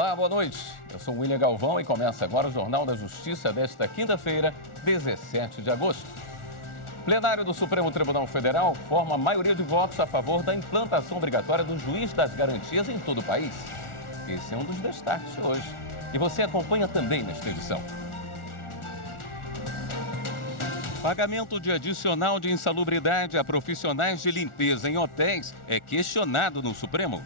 Olá, boa noite. Eu sou William Galvão e começa agora o Jornal da Justiça desta quinta-feira, 17 de agosto. O plenário do Supremo Tribunal Federal forma a maioria de votos a favor da implantação obrigatória do juiz das garantias em todo o país. Esse é um dos destaques de hoje. E você acompanha também nesta edição. Pagamento de adicional de insalubridade a profissionais de limpeza em hotéis é questionado no Supremo.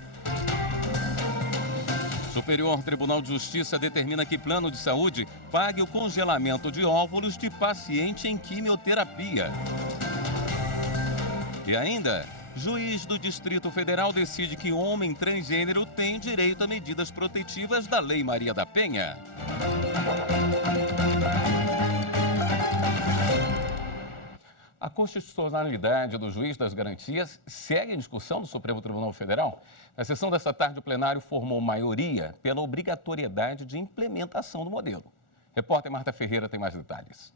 Superior Tribunal de Justiça determina que plano de saúde pague o congelamento de óvulos de paciente em quimioterapia. E ainda, juiz do Distrito Federal decide que homem transgênero tem direito a medidas protetivas da Lei Maria da Penha. A constitucionalidade do juiz das garantias segue em discussão do Supremo Tribunal Federal. Na sessão desta tarde, o plenário formou maioria pela obrigatoriedade de implementação do modelo. Repórter Marta Ferreira tem mais detalhes.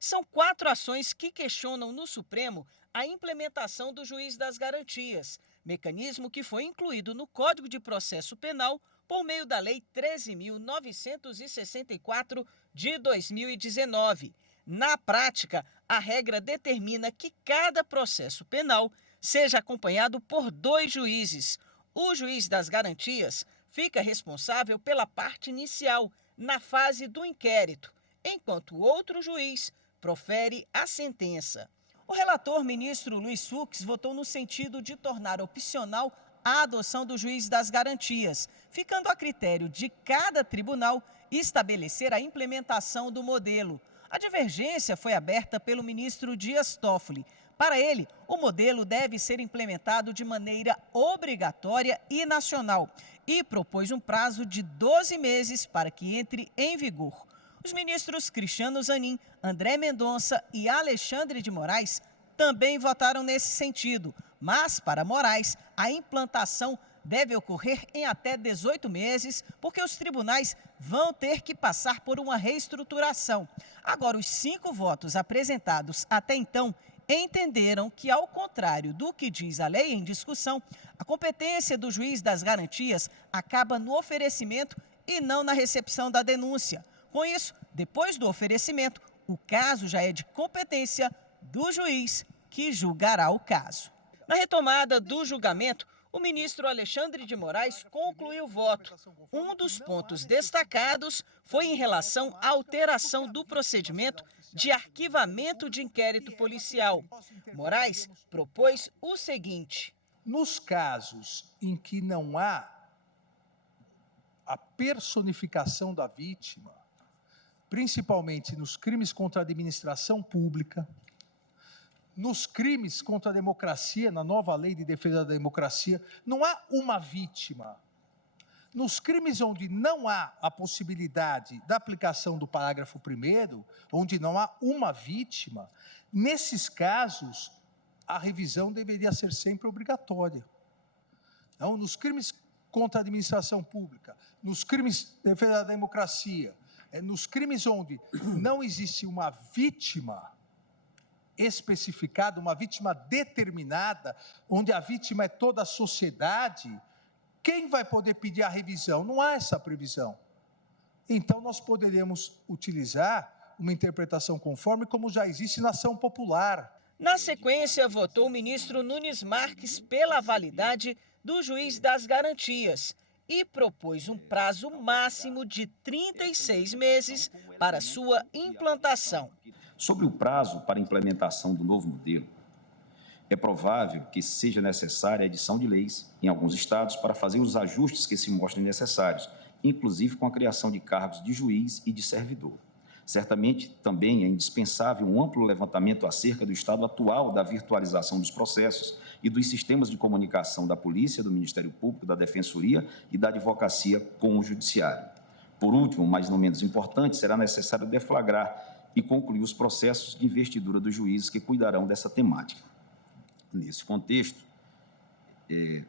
São 4 ações que questionam no Supremo a implementação do juiz das garantias, mecanismo que foi incluído no Código de Processo Penal por meio da Lei 13.964 de 2019. Na prática, a regra determina que cada processo penal seja acompanhado por 2 juízes. O juiz das garantias fica responsável pela parte inicial, na fase do inquérito, enquanto o outro juiz profere a sentença. O relator, ministro Luiz Fux, votou no sentido de tornar opcional a adoção do juiz das garantias, ficando a critério de cada tribunal estabelecer a implementação do modelo. A divergência foi aberta pelo ministro Dias Toffoli. Para ele, o modelo deve ser implementado de maneira obrigatória e nacional e propôs um prazo de 12 meses para que entre em vigor. Os ministros Cristiano Zanin, André Mendonça e Alexandre de Moraes também votaram nesse sentido, mas para Moraes, a implantação deve ocorrer em até 18 meses, porque os tribunais vão ter que passar por uma reestruturação. Agora, os 5 votos apresentados até então entenderam que, ao contrário do que diz a lei em discussão, a competência do juiz das garantias acaba no oferecimento e não na recepção da denúncia. Com isso, depois do oferecimento, o caso já é de competência do juiz que julgará o caso. Na retomada do julgamento, o ministro Alexandre de Moraes concluiu o voto. Um dos pontos destacados foi em relação à alteração do procedimento de arquivamento de inquérito policial. Moraes propôs o seguinte: nos casos em que não há a personificação da vítima, principalmente nos crimes contra a administração pública, nos crimes contra a democracia, na nova lei de defesa da democracia, não há uma vítima. Nos crimes onde não há a possibilidade da aplicação do parágrafo 1º, onde não há uma vítima, nesses casos, a revisão deveria ser sempre obrigatória. Então, nos crimes contra a administração pública, nos crimes de defesa da democracia, nos crimes onde não existe uma vítima especificada, uma vítima determinada, onde a vítima é toda a sociedade, quem vai poder pedir a revisão? Não há essa previsão. Então, nós poderemos utilizar uma interpretação conforme como já existe na ação popular. Na sequência, votou o ministro Nunes Marques pela validade do juiz das garantias e propôs um prazo máximo de 36 meses para sua implantação. Sobre o prazo para a implementação do novo modelo, é provável que seja necessária a edição de leis em alguns estados para fazer os ajustes que se mostrem necessários, inclusive com a criação de cargos de juiz e de servidor. Certamente, também é indispensável um amplo levantamento acerca do estado atual da virtualização dos processos e dos sistemas de comunicação da Polícia, do Ministério Público, da Defensoria e da Advocacia com o Judiciário. Por último, mas não menos importante, será necessário deflagrar e concluir os processos de investidura dos juízes que cuidarão dessa temática. Nesse contexto,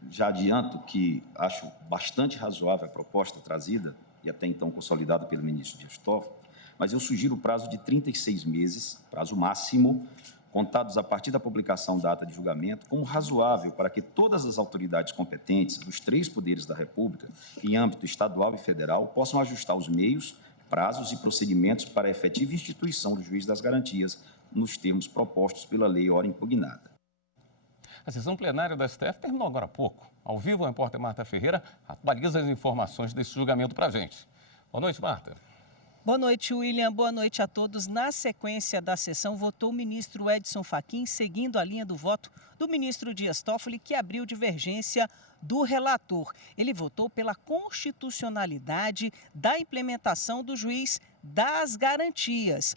já adianto que acho bastante razoável a proposta trazida e até então consolidada pelo ministro Dias Toffoli, mas eu sugiro o prazo de 36 meses, prazo máximo, contados a partir da publicação da ata de julgamento, como razoável para que todas as autoridades competentes dos 3 poderes da República, em âmbito estadual e federal, possam ajustar os meios, prazos e procedimentos para a efetiva instituição do juiz das garantias nos termos propostos pela lei ora impugnada. A sessão plenária da STF terminou agora há pouco. Ao vivo, a repórter Marta Ferreira atualiza as informações desse julgamento para a gente. Boa noite, Marta. Boa noite, William. Boa noite a todos. Na sequência da sessão, votou o ministro Edson Fachin, seguindo a linha do voto do ministro Dias Toffoli, que abriu divergência do relator. Ele votou pela constitucionalidade da implementação do juiz das garantias.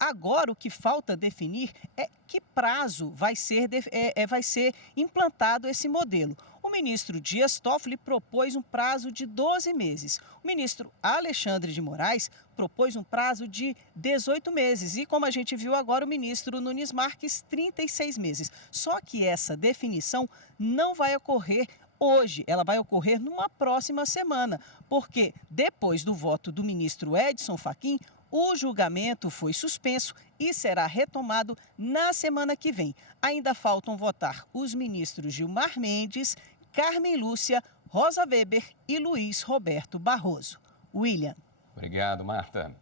Agora, o que falta definir é que prazo vai ser implantado esse modelo. O ministro Dias Toffoli propôs um prazo de 12 meses. O ministro Alexandre de Moraes propôs um prazo de 18 meses. E, como a gente viu agora, o ministro Nunes Marques, 36 meses. Só que essa definição não vai ocorrer hoje, ela vai ocorrer numa próxima semana, porque depois do voto do ministro Edson Fachin, o julgamento foi suspenso e será retomado na semana que vem. Ainda faltam votar os ministros Gilmar Mendes, Carmen Lúcia, Rosa Weber e Luiz Roberto Barroso. William. Obrigado, Marta.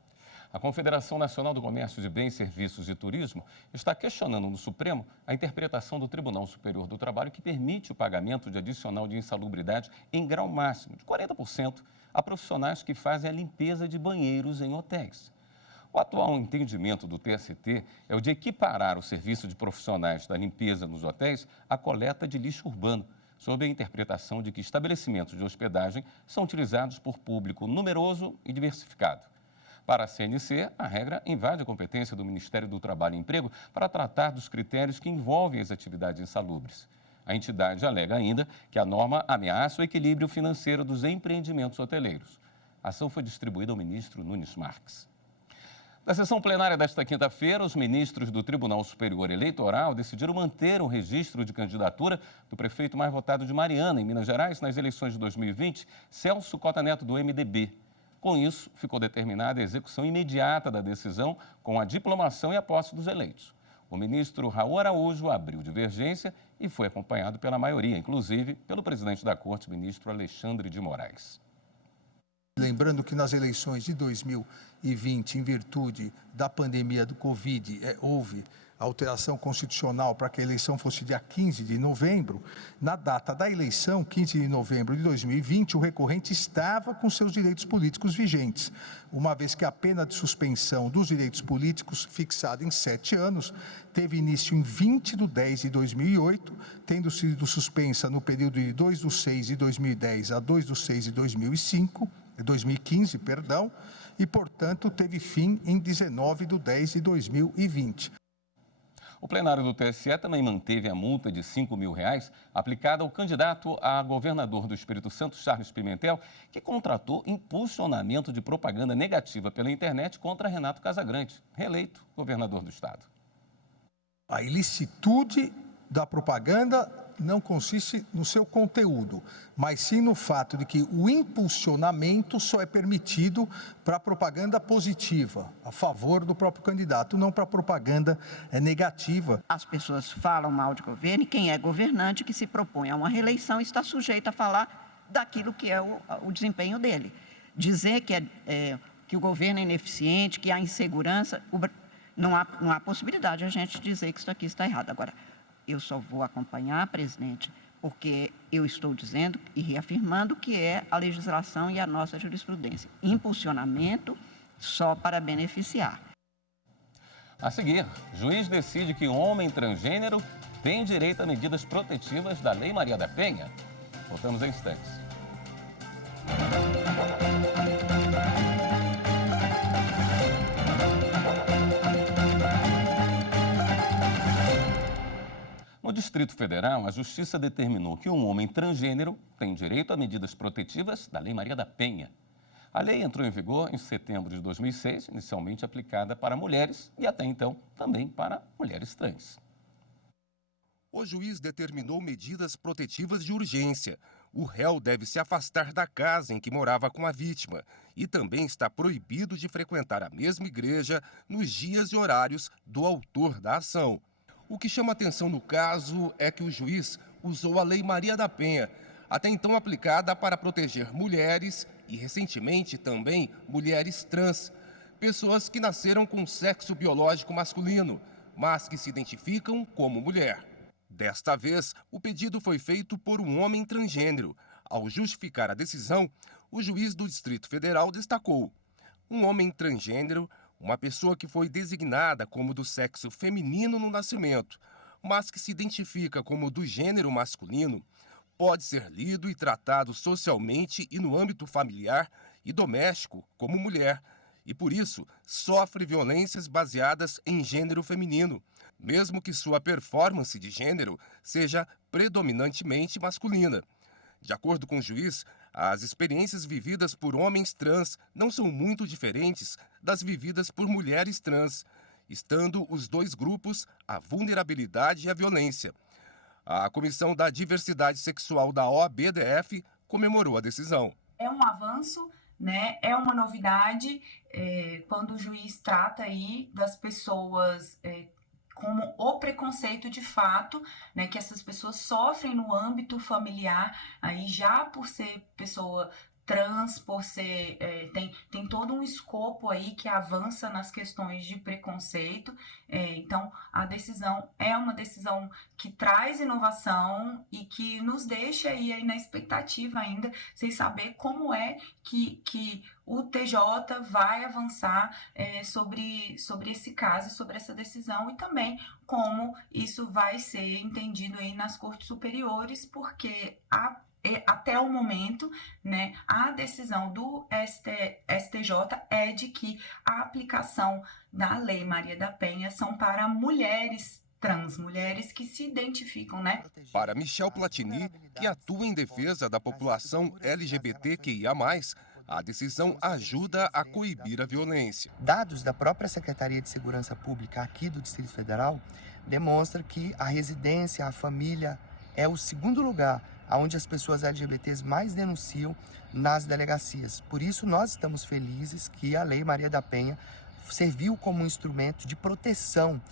A Confederação Nacional do Comércio de Bens, Serviços e Turismo está questionando no Supremo a interpretação do Tribunal Superior do Trabalho que permite o pagamento de adicional de insalubridade em grau máximo de 40% a profissionais que fazem a limpeza de banheiros em hotéis. O atual entendimento do TST é o de equiparar o serviço de profissionais da limpeza nos hotéis à coleta de lixo urbano, sob a interpretação de que estabelecimentos de hospedagem são utilizados por público numeroso e diversificado. Para a CNC, a regra invade a competência do Ministério do Trabalho e Emprego para tratar dos critérios que envolvem as atividades insalubres. A entidade alega ainda que a norma ameaça o equilíbrio financeiro dos empreendimentos hoteleiros. A ação foi distribuída ao ministro Nunes Marques. Na sessão plenária desta quinta-feira, os ministros do Tribunal Superior Eleitoral decidiram manter o registro de candidatura do prefeito mais votado de Mariana, em Minas Gerais, nas eleições de 2020, Celso Cota Neto, do MDB. Com isso, ficou determinada a execução imediata da decisão com a diplomação e a posse dos eleitos. O ministro Raul Araújo abriu divergência e foi acompanhado pela maioria, inclusive pelo presidente da Corte, ministro Alexandre de Moraes. Lembrando que nas eleições de 2020, em virtude da pandemia do Covid, houve alteração constitucional para que a eleição fosse dia 15 de novembro. Na data da eleição, 15 de novembro de 2020, o recorrente estava com seus direitos políticos vigentes, uma vez que a pena de suspensão dos direitos políticos, fixada em 7 anos, teve início em 20 de 10 de 2008, tendo sido suspensa no período de 2/6 de 2010 a 2/6 de 2015, e, portanto, teve fim em 19 de 10 de 2020. O plenário do TSE também manteve a multa de R$ 5.000 aplicada ao candidato a governador do Espírito Santo, Charles Pimentel, que contratou impulsionamento de propaganda negativa pela internet contra Renato Casagrande, reeleito governador do estado. A ilicitude da propaganda não consiste no seu conteúdo, mas sim no fato de que o impulsionamento só é permitido para propaganda positiva, a favor do próprio candidato, não para propaganda negativa. As pessoas falam mal de governo e quem é governante que se propõe a uma reeleição está sujeito a falar daquilo que é o desempenho dele. Dizer que o governo é ineficiente, que há insegurança, não há possibilidade de a gente dizer que isso aqui está errado. Agora, eu só vou acompanhar, presidente, porque eu estou dizendo e reafirmando que é a legislação e a nossa jurisprudência. Impulsionamento só para beneficiar. A seguir, juiz decide que homem transgênero tem direito a medidas protetivas da Lei Maria da Penha. Voltamos em instantes. No Distrito Federal, a Justiça determinou que um homem transgênero tem direito a medidas protetivas da Lei Maria da Penha. A lei entrou em vigor em setembro de 2006, inicialmente aplicada para mulheres e até então também para mulheres trans. O juiz determinou medidas protetivas de urgência. O réu deve se afastar da casa em que morava com a vítima e também está proibido de frequentar a mesma igreja nos dias e horários do autor da ação. O que chama atenção no caso é que o juiz usou a Lei Maria da Penha, até então aplicada para proteger mulheres e, recentemente, também mulheres trans, pessoas que nasceram com sexo biológico masculino, mas que se identificam como mulher. Desta vez, o pedido foi feito por um homem transgênero. Ao justificar a decisão, o juiz do Distrito Federal destacou: um homem transgênero, uma pessoa que foi designada como do sexo feminino no nascimento, mas que se identifica como do gênero masculino, pode ser lido e tratado socialmente e no âmbito familiar e doméstico como mulher, e por isso sofre violências baseadas em gênero feminino, mesmo que sua performance de gênero seja predominantemente masculina. De acordo com o juiz, as experiências vividas por homens trans não são muito diferentes das vividas por mulheres trans, estando os dois grupos a vulnerabilidade e a violência. A Comissão da Diversidade Sexual da OABDF comemorou a decisão. É um avanço, né? É uma novidade quando o juiz trata aí das pessoas como o preconceito de fato, né, que essas pessoas sofrem no âmbito familiar, aí já por ser pessoa trans, por ser, tem todo um escopo aí que avança nas questões de preconceito. Então, a decisão é uma decisão que traz inovação e que nos deixa aí na expectativa ainda, sem saber como é que o TJ vai avançar sobre esse caso, sobre essa decisão, e também como isso vai ser entendido aí nas cortes superiores, porque até o momento, né, a decisão do STJ é de que a aplicação da Lei Maria da Penha são para mulheres trans, mulheres que se identificam, né? Para Michel Platini, que atua em defesa da população LGBTQIA+, a decisão ajuda a coibir a violência. Dados da própria Secretaria de Segurança Pública aqui do Distrito Federal demonstram que a residência, a família, é o segundo lugar onde as pessoas LGBTs mais denunciam nas delegacias. Por isso, nós estamos felizes que a Lei Maria da Penha serviu como um instrumento de proteção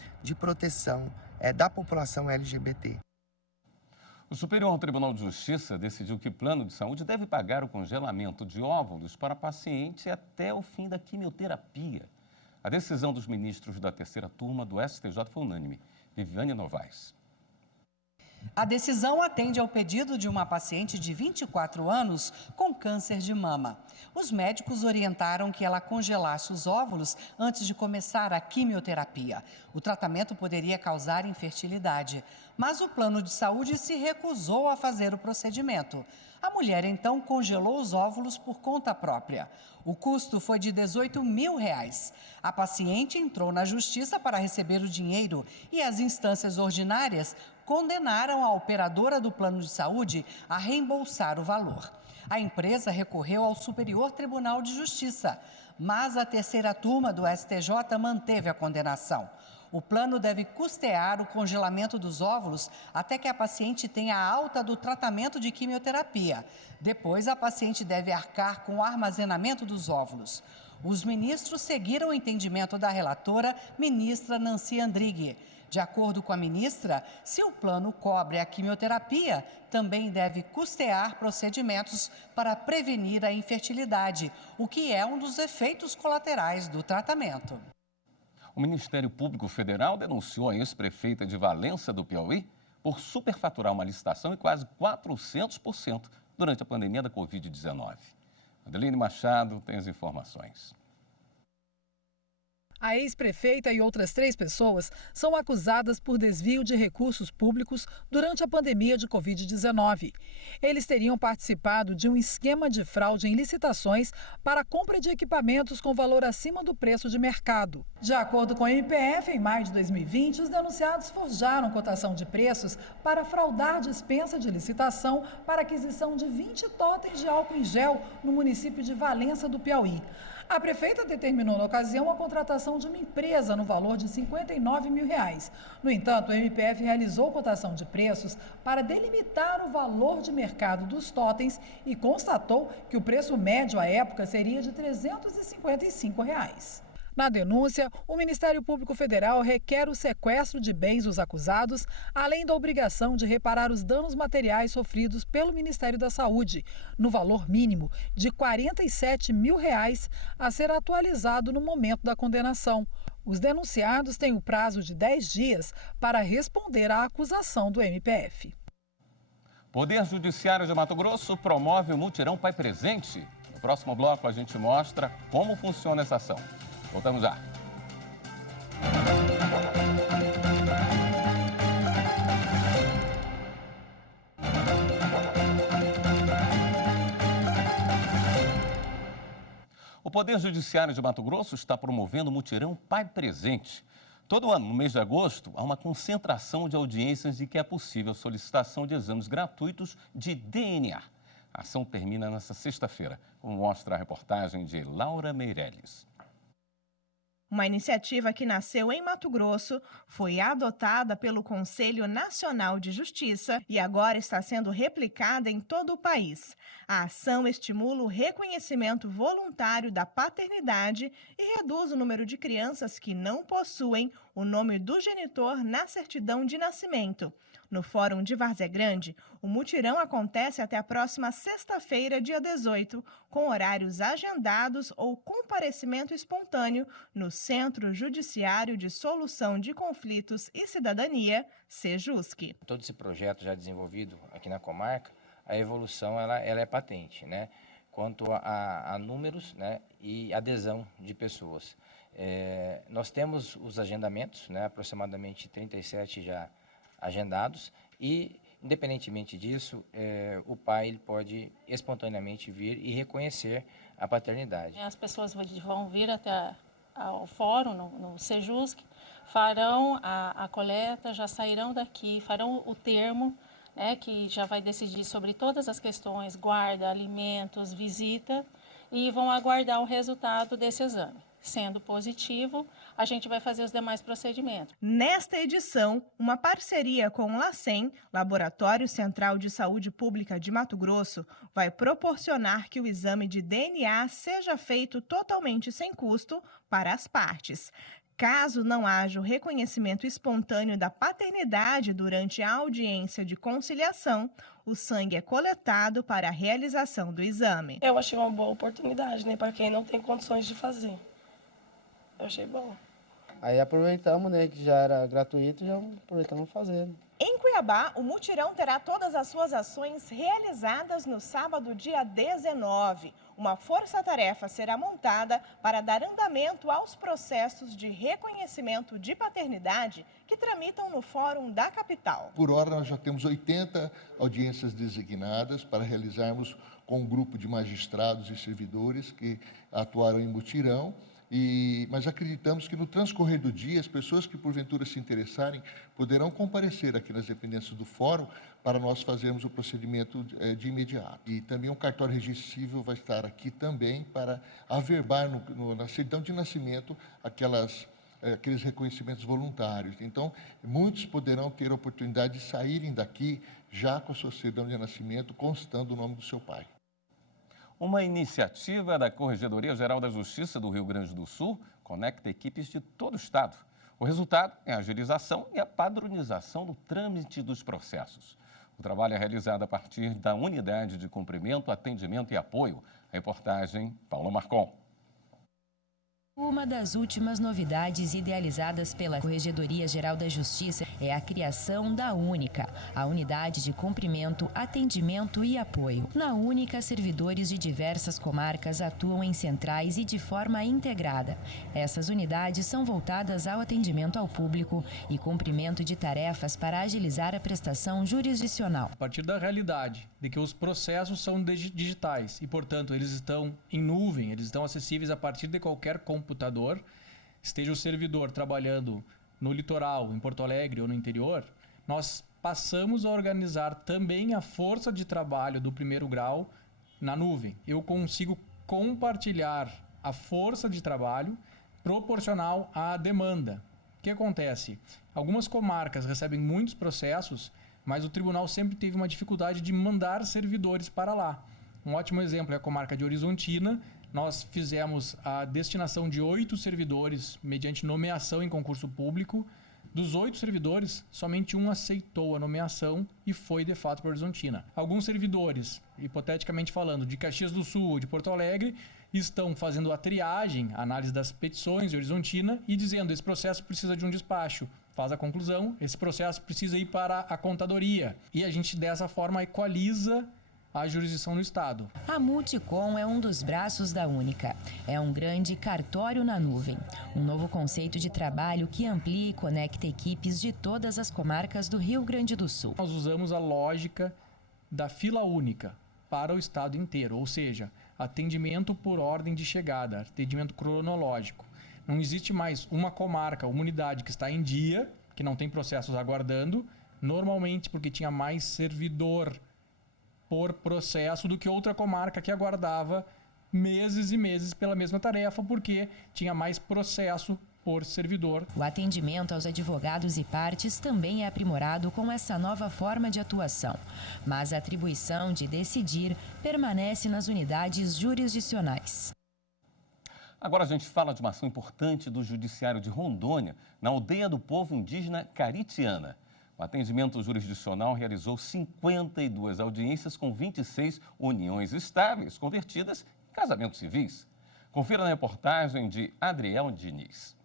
da população LGBT. O Superior Tribunal de Justiça decidiu que o plano de saúde deve pagar o congelamento de óvulos para paciente até o fim da quimioterapia. A decisão dos ministros da terceira turma do STJ foi unânime. Viviane Novaes. A decisão atende ao pedido de uma paciente de 24 anos com câncer de mama. Os médicos orientaram que ela congelasse os óvulos antes de começar a quimioterapia. O tratamento poderia causar infertilidade, mas o plano de saúde se recusou a fazer o procedimento. A mulher, então, congelou os óvulos por conta própria. O custo foi de R$18 mil. A paciente entrou na justiça para receber o dinheiro e as instâncias ordinárias condenaram a operadora do plano de saúde a reembolsar o valor. A empresa recorreu ao Superior Tribunal de Justiça, mas a terceira turma do STJ manteve a condenação. O plano deve custear o congelamento dos óvulos até que a paciente tenha a alta do tratamento de quimioterapia. Depois, a paciente deve arcar com o armazenamento dos óvulos. Os ministros seguiram o entendimento da relatora, ministra Nancy Andrighi. De acordo com a ministra, se o plano cobre a quimioterapia, também deve custear procedimentos para prevenir a infertilidade, o que é um dos efeitos colaterais do tratamento. O Ministério Público Federal denunciou a ex-prefeita de Valença, do Piauí, por superfaturar uma licitação em quase 400% durante a pandemia da Covid-19. Adeline Machado tem as informações. A ex-prefeita e outras 3 pessoas são acusadas por desvio de recursos públicos durante a pandemia de Covid-19. Eles teriam participado de um esquema de fraude em licitações para a compra de equipamentos com valor acima do preço de mercado. De acordo com a MPF, em maio de 2020, os denunciados forjaram cotação de preços para fraudar dispensa de licitação para aquisição de 20 totens de álcool em gel no município de Valença, do Piauí. A prefeita determinou, na ocasião, a contratação de uma empresa no valor de R$59 mil. No entanto, o MPF realizou cotação de preços para delimitar o valor de mercado dos totens e constatou que o preço médio à época seria de R$355. Na denúncia, o Ministério Público Federal requer o sequestro de bens dos acusados, além da obrigação de reparar os danos materiais sofridos pelo Ministério da Saúde, no valor mínimo de R$ 47 mil, a ser atualizado no momento da condenação. Os denunciados têm o prazo de 10 dias para responder à acusação do MPF. Poder Judiciário de Mato Grosso promove o Mutirão Pai Presente. No próximo bloco a gente mostra como funciona essa ação. Voltamos já. O Poder Judiciário de Mato Grosso está promovendo o Mutirão Pai Presente. Todo ano, no mês de agosto, há uma concentração de audiências em que é possível a solicitação de exames gratuitos de DNA. A ação termina nesta sexta-feira, como mostra a reportagem de Laura Meirelles. Uma iniciativa que nasceu em Mato Grosso, foi adotada pelo Conselho Nacional de Justiça e agora está sendo replicada em todo o país. A ação estimula o reconhecimento voluntário da paternidade e reduz o número de crianças que não possuem o nome do genitor na certidão de nascimento. No Fórum de Várzea Grande, o mutirão acontece até a próxima sexta-feira, dia 18, com horários agendados ou comparecimento espontâneo no Centro Judiciário de Solução de Conflitos e Cidadania, Sejusc. Todo esse projeto já desenvolvido aqui na comarca, a evolução ela é patente, né? Quanto a números, né, e adesão de pessoas. Nós temos os agendamentos, né, aproximadamente 37 já agendados e, independentemente disso, o pai ele pode espontaneamente vir e reconhecer a paternidade. As pessoas vão vir até ao fórum, no Sejusc, farão a coleta, já sairão daqui, farão o termo, né, que já vai decidir sobre todas as questões, guarda, alimentos, visita, e vão aguardar o resultado desse exame. Sendo positivo, a gente vai fazer os demais procedimentos. Nesta edição, uma parceria com o LACEN, Laboratório Central de Saúde Pública de Mato Grosso, vai proporcionar que o exame de DNA seja feito totalmente sem custo para as partes. Caso não haja o reconhecimento espontâneo da paternidade durante a audiência de conciliação, o sangue é coletado para a realização do exame. Eu achei uma boa oportunidade, né, para quem não tem condições de fazer. Eu achei bom. Aí aproveitamos, né, que já era gratuito, já aproveitamos fazer. Em Cuiabá, o mutirão terá todas as suas ações realizadas no sábado, dia 19. Uma força-tarefa será montada para dar andamento aos processos de reconhecimento de paternidade que tramitam no Fórum da capital. Por hora, nós já temos 80 audiências designadas para realizarmos com um grupo de magistrados e servidores que atuaram em mutirão. Mas acreditamos que no transcorrer do dia, as pessoas que porventura se interessarem poderão comparecer aqui nas dependências do fórum para nós fazermos o procedimento de imediato. E também um cartório registro civil vai estar aqui também para averbar na certidão de nascimento aqueles reconhecimentos voluntários. Então, muitos poderão ter a oportunidade de saírem daqui já com a sua certidão de nascimento constando o nome do seu pai. Uma iniciativa da Corregedoria Geral da Justiça do Rio Grande do Sul conecta equipes de todo o estado. O resultado é a agilização e a padronização do trâmite dos processos. O trabalho é realizado a partir da Unidade de Cumprimento, Atendimento e Apoio. Reportagem Paulo Marcon. Uma das últimas novidades idealizadas pela Corregedoria Geral da Justiça é a criação da Única, a Unidade de Cumprimento, Atendimento e Apoio. Na Única, servidores de diversas comarcas atuam em centrais e de forma integrada. Essas unidades são voltadas ao atendimento ao público e cumprimento de tarefas para agilizar a prestação jurisdicional. A partir da realidade de que os processos são digitais e, portanto, eles estão em nuvem, eles estão acessíveis a partir de qualquer computador, esteja o servidor trabalhando no litoral, em Porto Alegre ou no interior, nós passamos a organizar também a força de trabalho do primeiro grau na nuvem. Eu consigo compartilhar a força de trabalho proporcional à demanda. O que acontece? Algumas comarcas recebem muitos processos, mas o tribunal sempre teve uma dificuldade de mandar servidores para lá. Um ótimo exemplo é a comarca de Horizontina. nós fizemos a destinação de 8 servidores mediante nomeação em concurso público. Dos 8 servidores, somente um aceitou a nomeação e foi de fato para Horizontina. Alguns servidores, hipoteticamente falando, de Caxias do Sul ou de Porto Alegre, estão fazendo a triagem, a análise das petições de Horizontina e dizendo: esse processo precisa de um despacho. Faz a conclusão, esse processo precisa ir para a contadoria. E a gente, dessa forma, equaliza a jurisdição no Estado. A Multicom é um dos braços da Única. É um grande cartório na nuvem. Um novo conceito de trabalho que amplia e conecta equipes de todas as comarcas do Rio Grande do Sul. Nós usamos a lógica da fila única para o Estado inteiro, ou seja, atendimento por ordem de chegada, atendimento cronológico. Não existe mais uma comarca, uma unidade que está em dia, que não tem processos aguardando, normalmente porque tinha mais servidor por processo do que outra comarca que aguardava meses e meses pela mesma tarefa, porque tinha mais processo por servidor. O atendimento aos advogados e partes também é aprimorado com essa nova forma de atuação, mas a atribuição de decidir permanece nas unidades jurisdicionais. Agora a gente fala de uma ação importante do Judiciário de Rondônia, na aldeia do povo indígena Caritiana. O atendimento jurisdicional realizou 52 audiências com 26 uniões estáveis convertidas em casamentos civis. Confira na reportagem de Adriel Diniz.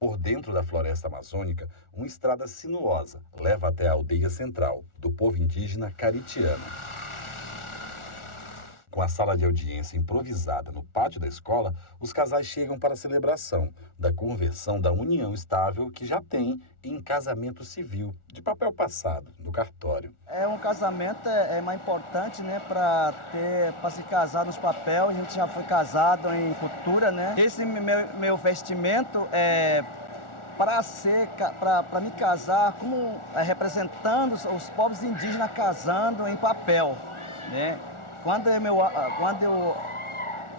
Por dentro da floresta amazônica, uma estrada sinuosa leva até a aldeia central do povo indígena Caritiana. Com a sala de audiência improvisada no pátio da escola, os casais chegam para a celebração da conversão da união estável que já tem em casamento civil, de papel passado, no cartório. Um casamento é mais importante, né, para se casar nos papéis. A gente já foi casado em cultura, né? Esse meu vestimento é para me casar como representando os povos indígenas casando em papel, né? Quando a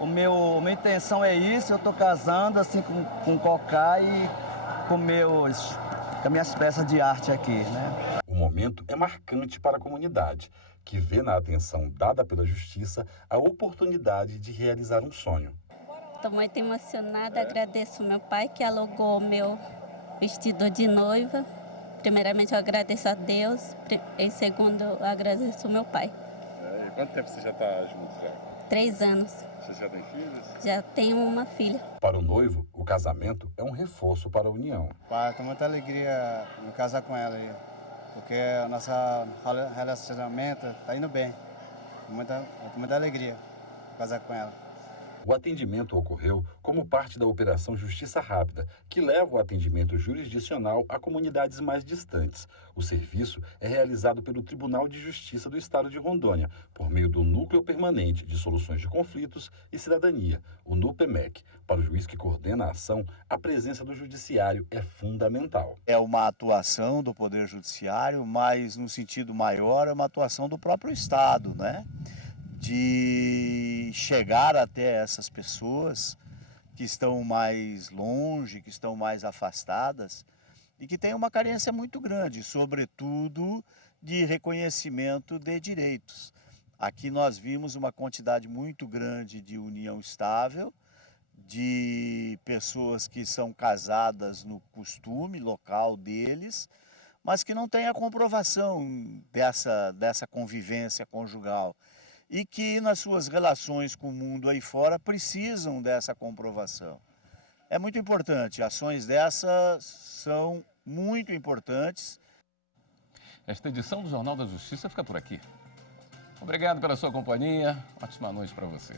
minha intenção é isso, eu estou casando assim com cocá e com as minhas peças de arte aqui, né? O momento é marcante para a comunidade, que vê na atenção dada pela Justiça a oportunidade de realizar um sonho. Estou muito emocionada, agradeço meu pai que alugou meu vestido de noiva. Primeiramente eu agradeço a Deus, em segundo eu agradeço meu pai. Quanto tempo você já está junto já? 3 anos. Você já tem filhos? Já tenho uma filha. Para o noivo, o casamento é um reforço para a união. Pai, tenho muita alegria em casar com ela aí, porque o nosso relacionamento está indo bem. Tenho muita alegria em casar com ela. O atendimento ocorreu como parte da Operação Justiça Rápida, que leva o atendimento jurisdicional a comunidades mais distantes. O serviço é realizado pelo Tribunal de Justiça do Estado de Rondônia, por meio do Núcleo Permanente de Soluções de Conflitos e Cidadania, o NUPEMEC. Para o juiz que coordena a ação, a presença do judiciário é fundamental. É uma atuação do Poder Judiciário, mas no sentido maior é uma atuação do próprio Estado, né? De chegar até essas pessoas que estão mais longe, que estão mais afastadas e que têm uma carência muito grande, sobretudo de reconhecimento de direitos. Aqui nós vimos uma quantidade muito grande de união estável, de pessoas que são casadas no costume local deles, mas que não têm a comprovação dessa convivência conjugal. E que nas suas relações com o mundo aí fora precisam dessa comprovação. É muito importante, ações dessas são muito importantes. Esta edição do Jornal da Justiça fica por aqui. Obrigado pela sua companhia, ótima noite para você.